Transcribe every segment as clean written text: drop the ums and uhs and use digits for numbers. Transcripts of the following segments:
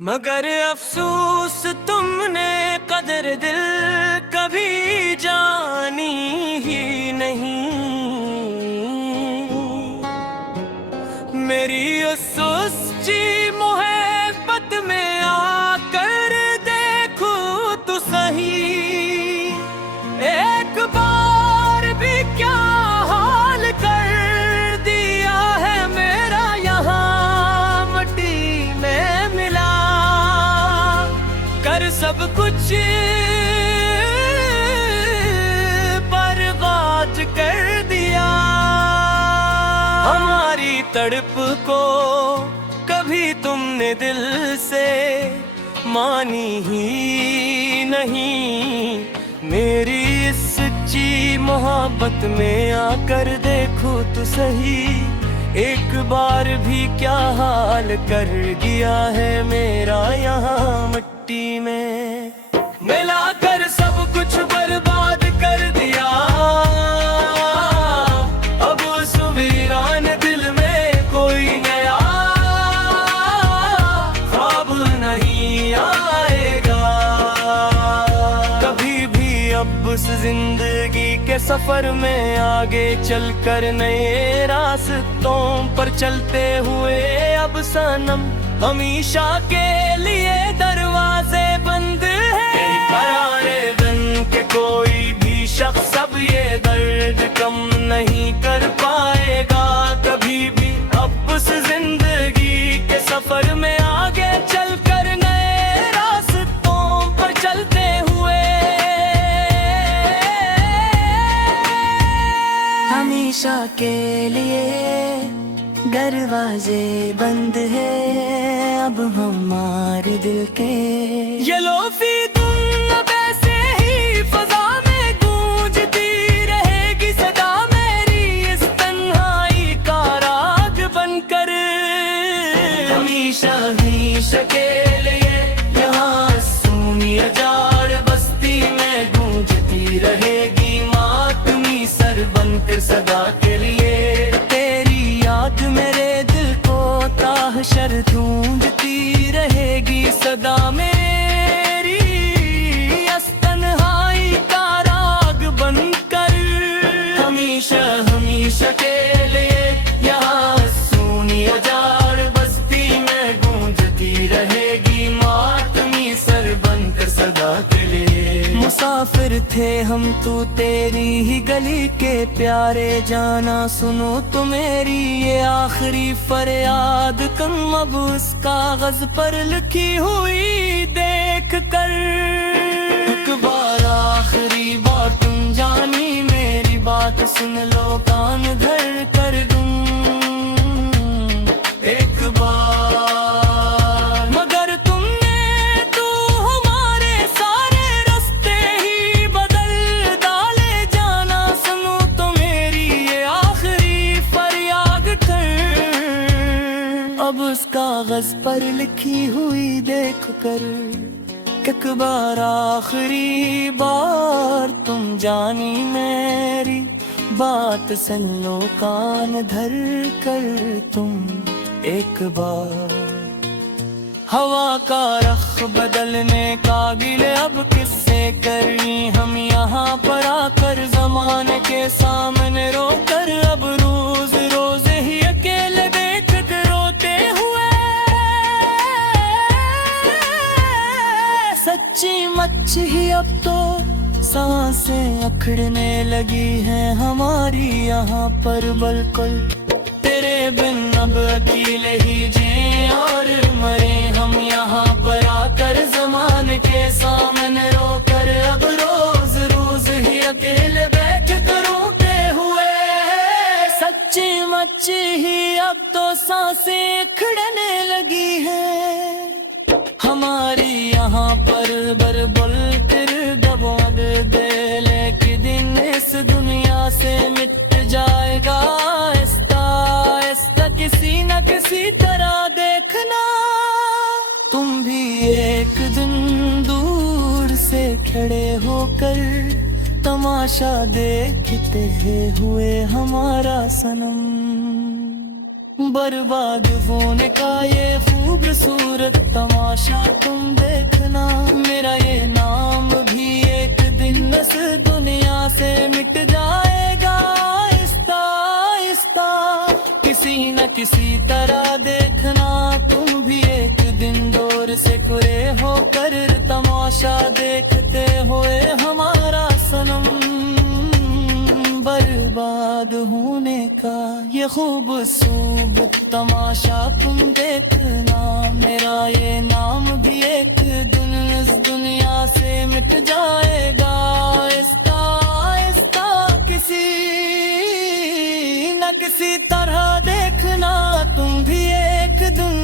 मगर अफसोस तुमने कदर दिल कभी जानी ही नहीं। मेरी उस सच्ची मोहब्बत में आकर देखो तो सही, एक बार भी क्या हाल कर दिया है मेरा यहाँ मट्टी में मिला कर सब कुछ बर्बाद कर दिया। हमारी तड़प को कभी तुमने दिल से मानी ही नहीं। मेरी इस सच्ची मोहब्बत में आकर देखो तो सही, एक बार भी क्या हाल कर दिया है मेरा यहाँ मिट्टी में मिलाकर सब कुछ बर्बाद कर दिया। अब उस वीरान दिल में कोई नया ख्वाब नहीं आएगा कभी भी। अब उस जिंदगी के सफर में आगे चलकर नए रास्तों पर चलते हुए अब सनम हमेशा के लिए दरवाजे बंद है। पराने बन के कोई भी शख्स अब ये दर्द कम नहीं कर पाएगा कभी भी। अब उस जिंदगी के सफर में आगे चलकर नए रास्तों पर चलते हुए हमेशा के लिए दरवाजे बंद है अब हमारे दिल के। ये लोफी धुन अब ऐसे ही फजा में गूंजती रहेगी सदा मेरी इस तन्हाई का राग बनकर। हमेशा हमेशा के लिए यहाँ सुनी जाड़ बस्ती में गूंजती रहेगी मातमी सर बनकर सदा के लिए। तेरी याद मेरे दिल को ताहशर ढूंढती रहेगी सदा मेरी इस तन्हाई का राग बनकर। हमेशा हमेशा के लिए यहाँ सुनी जाड़ बस्ती में गूंजती रहेगी मातमी सर बनकर सदा के लिए। मुसाफिर थे हम तू तेरी ही गली के प्यारे जाना, सुनो तो मेरी ये आखिरी फरियाद कम अब उस कागज पर लिखी हुई देख कर। एक बार आखिरी बार तुम जानी मेरी बात सुन लो कान धर कर दूं एक बार। मगर तुमने तो हमारे सारे रास्ते ही बदल डाले जाना, सुनो तो मेरी ये आखिरी फरियाद कर। अब उस कागज पर लिखी हुई देख कर एक बार आखिरी बार तुम जानी मेरी बात सुन लो कान धर कर तुम एक बार। हवा का रख बदलने का गिले अब किससे करी हम यहाँ पर आकर जमाने के सामने रोकर। अब रोज रोज ही अकेले देख कर रोते हुए सच्ची मच्छी ही अब तो सांसें अखड़ने लगी हैं हमारी यहाँ पर बिल्कुल। तेरे बिन अब अकेले ही जिए और मरे हम यहाँ पर आकर जमाने के सामने रोकर। अब रोज रोज ही अकेले बैठ कर रोते हुए सच्ची मच्छी ही अब तो सांसें खड़ने लगी है हमारी यहाँ पर बरबल तिर दबाग दे लेके दिन इस दुनिया से मिट जाएगा आहिस्ता आहिस्ता किसी न किसी तरह। देखना तुम भी एक दिन दूर से खड़े होकर तमाशा देखते हुए हमारा सनम बर्बाद होने का ये खूब खूबसूरत तमाशा तुम देखना, मेरा ये नाम भी एक दिन इस दुनिया से मिट जाएगा आहिस्ता आहिस्ता। किसी न किसी तरह देखना तुम भी एक दिन दूर से कुरे होकर तमाशा देखते हुए हमारा सनम बर्बाद होने का ये खूबसूरत तमाशा तुम देखना, मेरा ये नाम भी एक दिन इस दुनिया से मिट जाएगा आहिस्ता आहिस्ता। किसी न किसी तरह देखना तुम भी एक दिन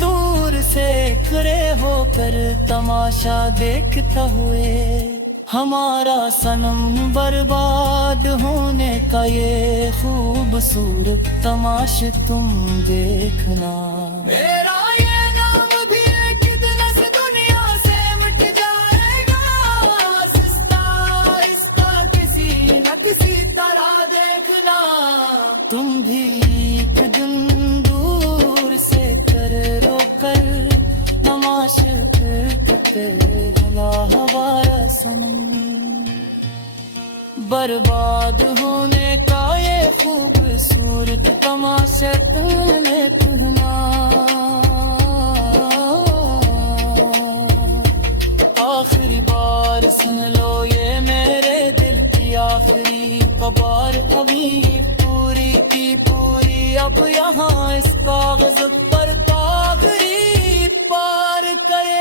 दूर से खड़े होकर तमाशा देखता हुए हमारा सनम बर्बाद होने का ये खूबसूरत तमाशा तुम देखना। मेरा ये नाम भी एक दिन इस दुनिया से मिट जाएगा आहिस्ता आहिस्ता। किसी न किसी तरह देखना तुम भी एक दिन दूर से कर रोकर तमाशा देखते हमारा सनम बर्बाद होने का ये खूबसूरत तमाशा तुमने देखना। आखिरी बार सुन लो ये मेरे दिल की आखिरी खबर, अभी पूरी की पूरी अब यहाँ इस कागज पर पागरी पार करे।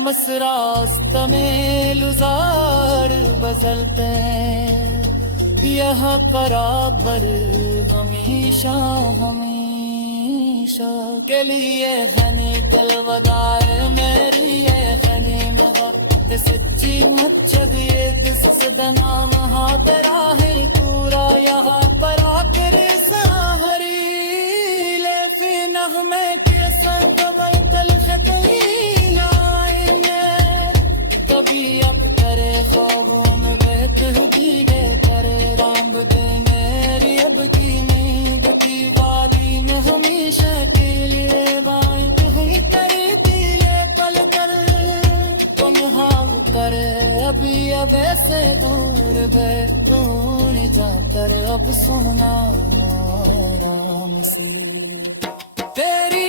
बस रास्ता में लुजार बदलते यह बराबर हमेशा हमेशा के लिए घनी कलवदाए मेरी ये घनी महा सच्ची मुझग ये दिसदना महा तेरा है पूरा यहाँ पर आकर सहरी ले फिर नगमे के संग बैतल खतई कभी अब करे ख्वाबों में बेतहदी के करे राम दे मेरी अब की नींद की वादी में हमेशा के लिए बाएं कहीं करती ले पल कर तुम हाउ करे अभी अब ऐसे दूर बैठूं जाकर अब सुना आराम से तेरी